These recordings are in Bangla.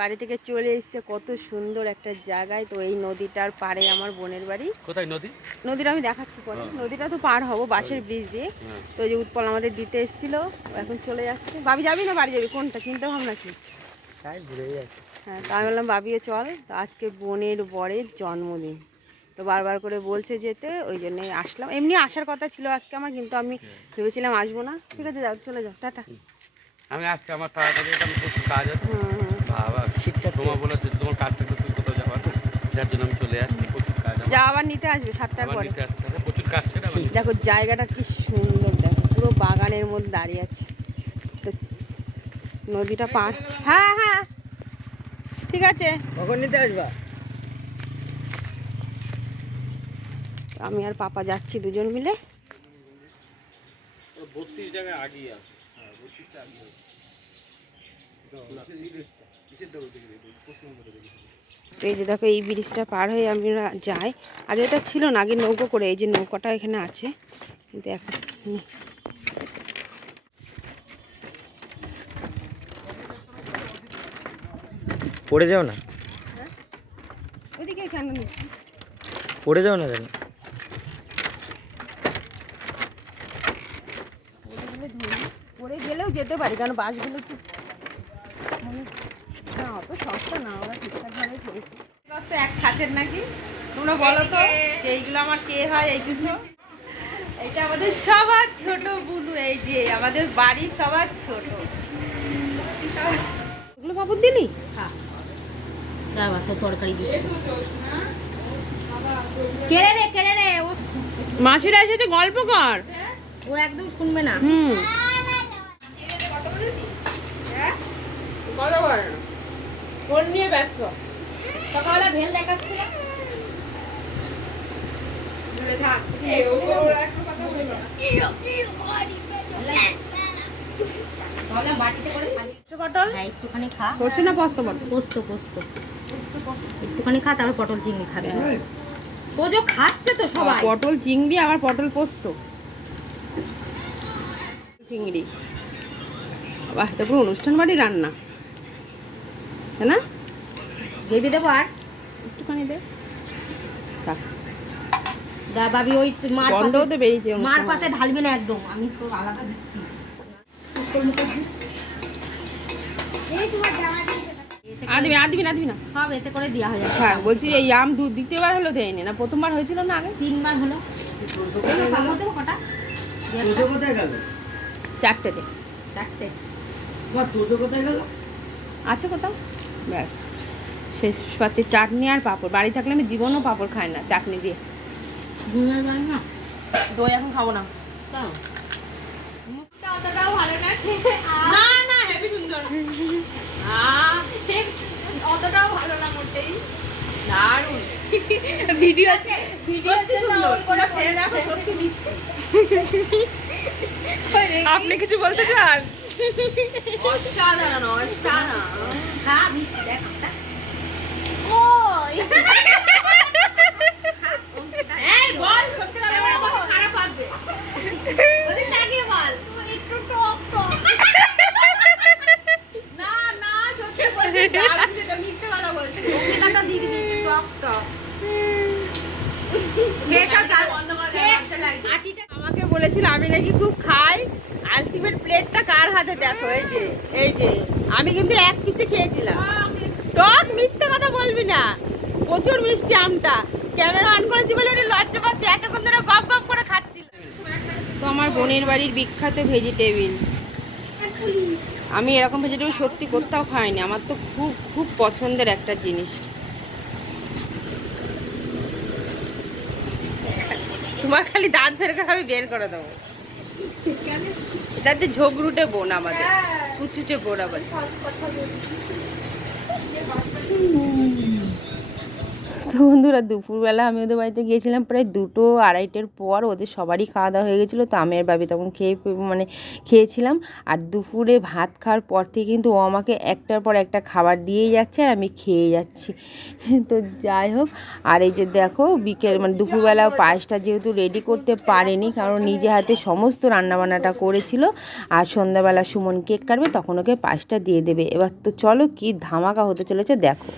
বাড়ি থেকে চলে এসেছে কত সুন্দর একটা জায়গায়। তো এই নদীটার পাড়ে আমার বোনের বাড়ি। কোথায় নদী? নদীটা আমি দেখাচ্ছি পরে। নদীটা তো পার হবো বাঁশের ব্রিজ দিয়ে। তো যে উৎপল আমাদের দিতে এসেছিল, এখন চলে যাচ্ছে। বাবি যাবি না বাড়ি যাবি, কোনটা চিন্তা ভাবনা কি? হ্যাঁ, তো আমি বললাম বাবিও চল। তো আজকে বোনের বরের জন্মদিন, তো বারবার করে বলছে যেতে, ওই জন্যই আসলাম। এমনি আসার কথা ছিল আজকে আমার, কিন্তু আমি ভেবেছিলাম আসবো না। ঠিক আছে, যাও, চলে যাও, টাটা। আমি আসছি, আমার তাড়াতাড়ি আমি প্রচুর কাজ আছে। বাবা ঠিকঠাক তোমার বলেছে তোমার কাজ থাকলে তুমি কোথাও যাবা না, যার জন্য আমি চলে যাচ্ছি। প্রচুর কাজ যা আবার নিতে আসবে 7টার পরে। প্রচুর কাজ সেটা। দেখো জায়গাটা কি সুন্দর, দেখো পুরো বাগানের মধ্যে দাঁড়িয়ে আছে। তো নদীটা পার। হ্যাঁ হ্যাঁ ঠিক আছে, কখন নিতে আসবা? আমি আর পাপা যাচ্ছি দুজন মিলে। 32 জায়গায় আগিয়ে আছে। তো এই যে দেখো, এই ব্রিজটা পার হয়ে আমরা যাই। আগে এটা ছিল না, আগে নৌকো করে। এই যে নৌকাটা এখানে আছে, কিন্তু এখন নেই। পড়ে যাও না, ওদিকে কেন নিচ্ছিস? পড়ে যাও না কেন? পড়ে গেলেও যেতে পারি, কারণ বাসগুলো একটু মানে না অত সস্তা না, ওরা ঠিকঠাকভাবে করেছে। তো এক ছাঁচের নাকি, তোমরা বলো তো যে এইগুলো আমার কে হয়? এইগুলো এইটা আমাদের সবার ছোট বুনু, এই যে আমাদের বাড়ির সবার ছোট। এগুলো বাবুর দিলি? হ্যাঁ, তরকারি কেড়ে রে কেড়ে রে। মাসিরা এসেছে, গল্প কর। ও একদম শুনবে না। ফোন নিয়ে ব্যস্ত, সকালবেলা ভেল দেখাচ্ছিল। একটুখানি খা, করছে না পোস্ত পোস্ত পোস্ত একটুখানি খা, তারপর পটল চিংড়ি খাবে। ও যে খাচ্ছে তো সবাই, পটল চিংড়ি, আবার পটল পোস্ত চিংড়ি। বাহ, এটা পুরো অনুষ্ঠান বাড়ি রান্না, তাই না? গ্রেভি দেবো আর একটুখানি দে। দা বাবি, ওই মার গন্ধও তো বেরিয়েছে। মার পাতে ঢালবি না একদম, আমি তো আলাদা দিচ্ছি। আদিবি না সব এতে করে দেওয়া হয়ে যাবে। হ্যাঁ বলছি, এই আম দুধ দ্বিতীয়বার হলো দেয়নি না, প্রথমবার হয়েছিল না, আগে 3বার হলো। কটা? কোথায় গেল? 4টে দে, 4টে। কোথায় গেল? আছে কোথাও, ব্যাস শেষ পাচ্ছে। চাটনি আর পাঁপড়, বাড়ি থাকলে আমি জীবনও পাঁপড় খাই না চাটনি দিয়ে। দই এখন খাবো না। অতটাও ভালো না, না হেভি সুন্দর, অতটাও ভালো না মোটেই, দারুণ। ভিডিও আছে সুন্দর করে খেয়ে দেখো, সত্যি মিষ্টি। আপনি কিছু বলতে চান? অসাধারণ অসাধারণ। হ্যাঁ মিষ্টি, দেখ এই বল, সত্যি কথা বলে আমাকে খারাপ ভাববে। ওদিক তাকিয়ে বল, একটু টক টক। না না সত্যি বলছি, দারুণ খেতে, মিথ্যে কথা বলছি। ওকে টাকা দিয়ে দিবি, একটু টক টক। আমাকে বলেছিল আমি নাকি খুব খাই। আলটিমেট প্লেটটা কার হাতে দেখো, এই যে আমি কিন্তু এক পিসে খেয়েছিলাম। টক, মিথ্যে কথা বলবি না, প্রচুর মিষ্টি আমটা। ক্যামেরা অন করেছি বলে উনি লজ্জা পাচ্ছে, এতক্ষণ ধরে গপ গপ করে খাচ্ছিল। তো আমার বোনের বাড়ির বিখ্যাত ভেজিটেবিলস, আমি এরকম ভেজিটেবিল সত্যি কোথাও খাইনি, আমার তো খুব খুব পছন্দের একটা জিনিস। তোমার খালি দাঁত ধরে আমি বের করে দেবো। এটা হচ্ছে ঝগড়ুটে বোন আমাদের, কুচুটে বোন আমাদের। তো বন্ধুরা দুপুরবেলা আমি ওদের বাড়িতে গিয়েছিলাম প্রায় 2-2:30 পর। ওদের সবারই খাওয়া দাওয়া হয়ে গেছিলো, তো আমি আর বাবি তখন খেয়েছিলাম। আর দুপুরে ভাত খাওয়ার পর থেকে কিন্তু ও আমাকে একটার পর একটা খাবার দিয়েই যাচ্ছে আর আমি খেয়ে যাচ্ছি। তো যাই হোক, আর এই যে দেখো বিকেল দুপুরবেলা পায়েসটা যেহেতু রেডি করতে পারেনি, কারণ নিজে হাতে সমস্ত রান্নাবান্নাটা করেছিল, আর সন্ধ্যাবেলা সুমন কেক কাটবে তখন ওকে পায়েসটা দিয়ে দেবে। এবার তো চলো কি ধামাকা হতে চলেছে দেখো।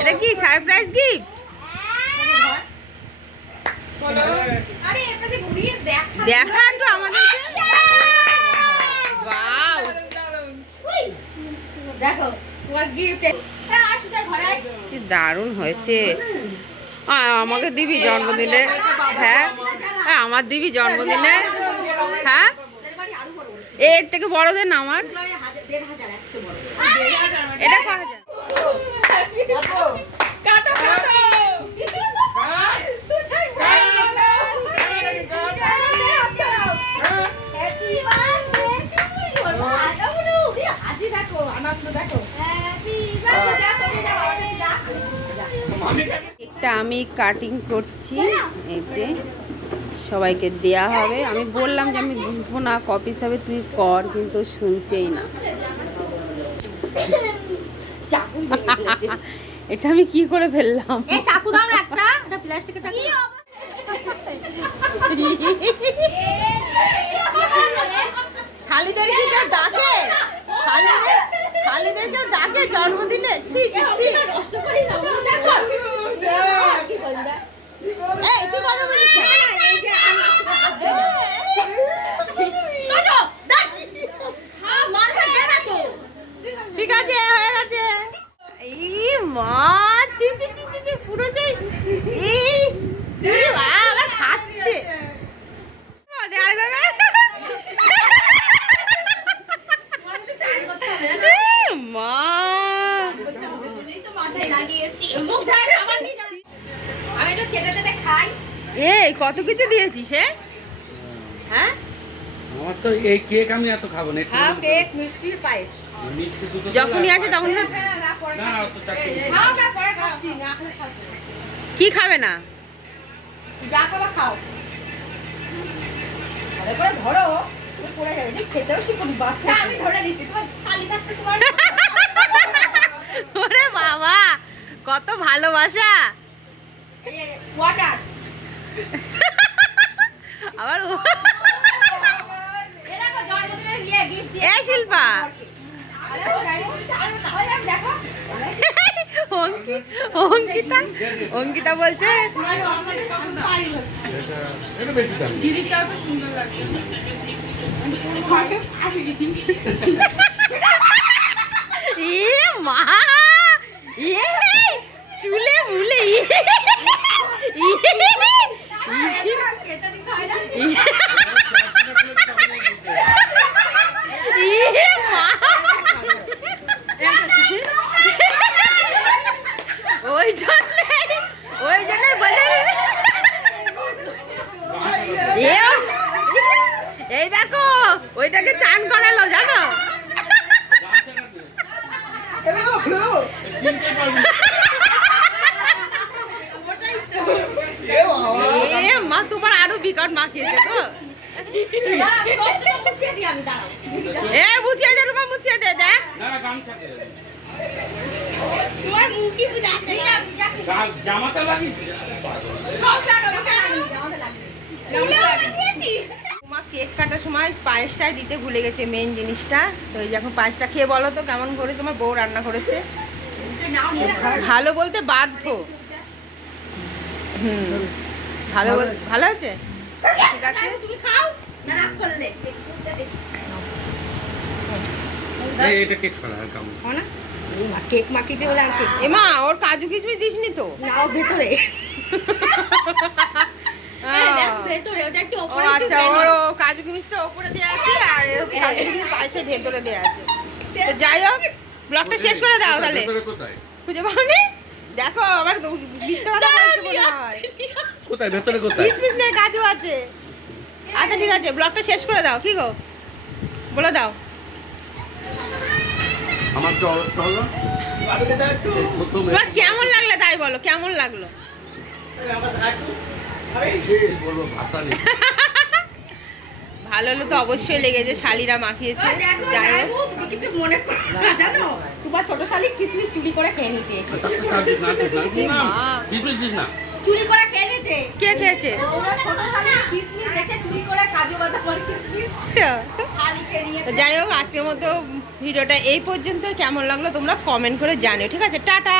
এটা কি সারপ্রাইজ গিফট? দেখা একটু আমাদেরকে। ওয়াও, দেখো তোমার গিফট কি দারুণ হয়েছে। আমাকে দিবি জন্মদিনে? হ্যাঁ, আমার দিবি জন্মদিনে? হ্যাঁ, এর থেকে বড় দেন আমার। এটা 5,000। একটা আমি কাটিং করছি, এই যে সবাইকে দেয়া হবে। আমি বললাম যে আমি বুঝবো না, কপি হিসাবে তুই কর, কিন্তু শুনছেই না। এটা আমি কি করে ফেললাম? চাকু দাও না একটা, এটা প্লাস্টিকের চাকু। শালিদের কি কেউ ডাকে? শালিদের কেউ ডাকে জন্মদিনে? ছি ছি ছি, কষ্ট করি না, দেখো কি করি না। এই তুই কথা বলিস না। এই যে তোজো দেখ, হ্যাঁ মার খা দে না তো। ঠিক আছে, হয়ে গেছে। এই মা, ছি ছি ছি ছি, পুরো যে ইস ছি, বাবা খাচ্ছে। মা, আমি একটু চেটে চেটে খাই। এই কত কিছু দিয়েছিস? হ্যাঁ, আমার তো এই কেক আমি এত খাবো না। খাও কেক, মিষ্টি, পায়েস। মিষ্টি দুটো যখনই আসে তখন না তো চাকরি খাও না, পরে খাচ্ছি না, খেলে খাচ্ছি। কি খাবে না? যা খাবা খাও। আরে পরে ধরো, তুমি পড়ে যাবে, ঠিক খেতেও শিখুন বাচ্চা। আমি ধরে দিচ্ছি, তোমার শালি থাকতে তোমার। ওরে বাবা, কত ভালোবাসা। ওয়াটার। আবার এ দেখো জন্মদিনের ইয়ে গিফট দিয়ে। এই শিল্পা, আরে ও গাড়ি চালানো তাহলে আমি দেখো। অঙ্কিতা বলছে এটা বেশি দাম। এ মা, এ চুলে মুলে, ওই জন্য বোঝা এই দেখো ওইটাকে চান করালো জানো। এ মা, তোমার আরো বিকট মাখিয়েছে গো। মুছিয়ে দিই আমি, দাঁড়াও। এ মুছিয়ে দে, রুমা মুছিয়ে দে, দেখ। না না গামছা দে। তোমার মুখি বুঝাতে না। জামাটা লাগিয়েছি। সব টাকা আমাদের লাগে। চুলেও লাগিয়েছি। তোমার কেক কাটার সময় পায়েসটা দিতে ভুলে গেছে, মেন জিনিসটা। তো এই যখন পায়েসটা খেয়ে বলো তো কেমন করে তোমার বউ রান্না করেছে। ভালো বলতে বাধ্য। ভালো ভালো আছে, ঠিক আছে। তুমি খাও না, রাগ করলে এটা কেক খাওয়া আর কাম। কেক মাখিছে বলে আর কেক। এমা, ওর কাজু কিশমিশ দিসনি তো? নাও ভেতরে। ভেতরে ওটা একটু ও উপরে। আচ্ছা, ওর কাজু কিশমিশটা ওপরে দেওয়া আছে, আর কাজু কিশমিশ পায়েসের ভেতরে দেওয়া আছে। তো যাই হোক, ব্লগটা শেষ করে দাও তাহলে। কোথায় খুঁজে পাওনি? দেখো আবার মিথ্যে কথা বলছে মনে হয়। কোথায় ভেতরে কোথায়? কিশমিশ নেই, কাজু আছে। আর আচ্ছা ঠিক আছে, ব্লগটা শেষ করে দাও, কি গো বলে দাও। আমার যে অবস্থা হলো এই প্রথম তোমার কেমন লাগলো তাই বলো, কেমন লাগলো? কি বলবো, ভাষা নেই। ভালো হলো তো অবশ্যই লেগেছে, শালিরা মাখিয়েছে। দেখো যাই হোক, যাইবো, তুমি কিছু মনে করো না জানো, তোমার ছোট শালি কিসমিস চুরি করে খেয়ে নিতে এসে। বিজনেস দিস না। চুরি করে খেয়ে নিতে। কে খেয়েছে? তোমার ছোট শালি কিসমিস এসে চুরি করে কাজু বাদাম আর কিসমিস শালিকে নিয়ে। তো যাই হোক, আজকের মতো ভিডিওটা এই পর্যন্ত। কেমন লাগলো তোমরা কমেন্ট করে জানিও, ঠিক আছে? টাটা।